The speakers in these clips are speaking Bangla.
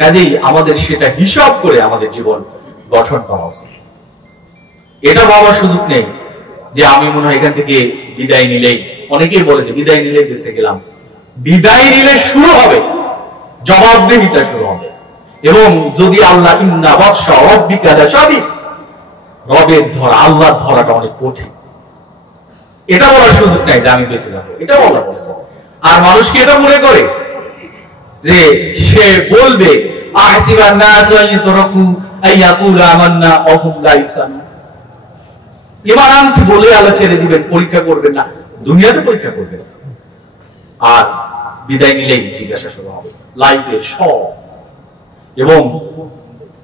কাজেই আমাদের সেটা হিসাব করে আমাদের জীবন গঠন করা উচিত। এটা ভাবার সুযোগ নেই যে আমি মনে হয় এখান থেকে বিদায় নিলেই, অনেকেই বলে যে বিদায় নিলেই বেঁচে গেলাম। বিদায় নিলে শুরু হবে জবাবদিহিতা, শুরু হবে। এবং যদি আল্লাহ ইন্না বাতশা রাব্বিকা লাশাদীদ, রবের ধরা, আল্লাহর ধরাটা অনেক কঠিন, এটা বলার সুযোগ নাই যে আমি বেঁচে যাবো, এটা বলা বলছে। আর মানুষকে এটা মনে করে যে সে বলবে আহসিবান নাসু আইয়াতরাকু আইয়াকুলু আমান্না ওয়া হুম লা ইফতানুন, ঈমান আনছি বলে আল্লাহ ছেড়ে দিবেন, পরীক্ষা করবেন না, দুনিয়াতে পরীক্ষা করবেন। আর বিদায় নিলেই জিজ্ঞাসা শুরু হবে লাইফের সব, এবং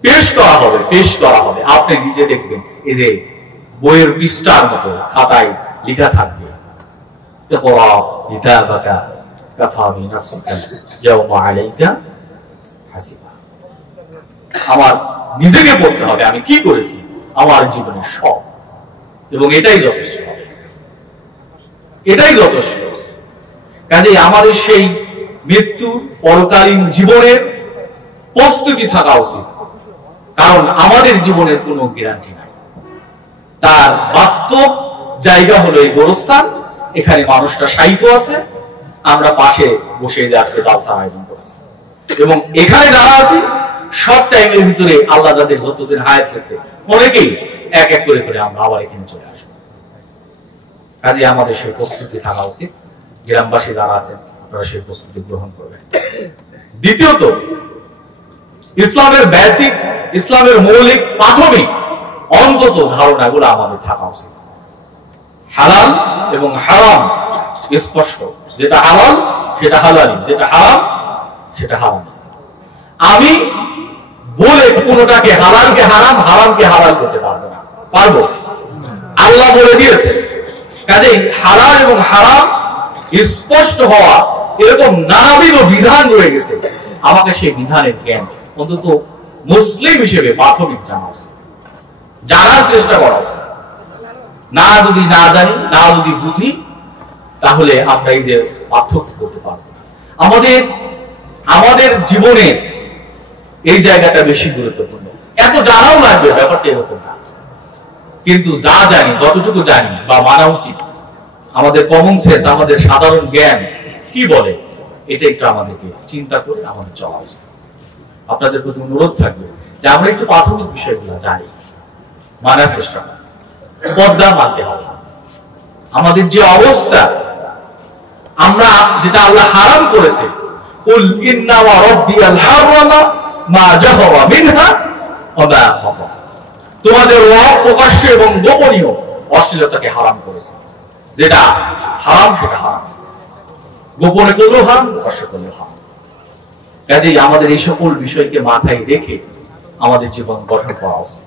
পেশ করা হবে, পেশ করা হবে। আপনি নিজে দেখবেন এই যে বইয়ের পৃষ্ঠার মতো খাতায় লেখা থাকবে ইকরা কিতাবাকা কাফা বিনাফসিকা ইয়াওমা আলাইকা হাসিবা। আমার নিজেকে পড়তে হবে আমি কি করেছি আমার জীবনের সব, এবং এটাই যথেষ্ট হবে, এটাই যথেষ্ট। কাজেই আমাদের সেই মৃত্যু পরকালীন জীবনের প্রস্তুতি থাকা উচিত, কারণ আমাদের জীবনের কোনো গ্যারান্টি নাই। তার বাস্তব জায়গা হলো এই গোরস্থান, এখানে মানুষটা শায়িত আছে, আমরা পাশে বসে যে আজকে জালসা আয়োজন করেছি, এবং এখানে যারা আছি সব টাইমের ভিতরে আল্লাহ যাদের যতদিন হায়াত রেখেছে অনেকেই এক এক করে করে আমরা আবার এখানে চলে আসবো। কাজে আমাদের সেই প্রস্তুতি থাকা উচিত। গ্রামবাসী যারা আছেন আপনারা সেই প্রস্তুতি গ্রহণ করবেন। দ্বিতীয়ত, ইসলামের বেসিক, ইসলামের মৌলিক প্রাথমিক অন্তত ধারণাগুলো আমাদের থাকা উচিত। হালাল এবং হারাম স্পষ্ট, যেটা হালাল সেটা হালালি, যেটা হারাম সেটা হারাম। আমি বলে কোনটাকে হালালকে হারাম, হারামকে হালাল করতে পারবো না, পারবো? আল্লাহ বলে দিয়েছে। কাজেই হালাল এবং হারাম স্পষ্ট হওয়া, এরকম নানাবিধ বিধান রয়ে গেছে, আমাকে সেই বিধানের জ্ঞান অন্তত মুসলিম হিসেবে প্রাথমিক জানা উচিত, জানার চেষ্টা করা উচিত। না যদি না জানি, না যদি বুঝি, তাহলে আমরা এই যে পার্থক্য করতে পারবো না। আমাদের জীবনে এই জায়গাটা বেশি গুরুত্বপূর্ণ। এত জানাও লাগবে ব্যাপারটা এরকম না, কিন্তু যা জানি, যতটুকু জানি বা মানা উচিত, আমাদের কমন সেন্স, আমাদের সাধারণ জ্ঞান কি বলে, এটা একটু আমাদেরকে চিন্তা করে আমাদের চলা উচিত। আপনাদের প্রতি অনুরোধ থাকবে যে আমরা একটু প্রাথমিক বিষয়গুলো জানি, মানার চেষ্টা করি, পর্দা মানতে হবে। আমাদের যে অবস্থা, আমরা যেটা আল্লাহ হারাম করেছে, কুল ইন্নামা রাব্বিয়াল হারামা মা জাহরা মিনহা ওয়া মা বাতান, তোমাদের রব প্রকাশ্য এবং গোপনীয় অশ্লীলতাকে হারাম করেছে। যেটা হারাম সেটা হারাম, গোপনে করলেও হারাম, প্রকাশ্য করলেও হারাম। কাজেই আমাদের এই সকল বিষয়কে মাথায় রেখে আমাদের জীবন গঠন করা উচিত।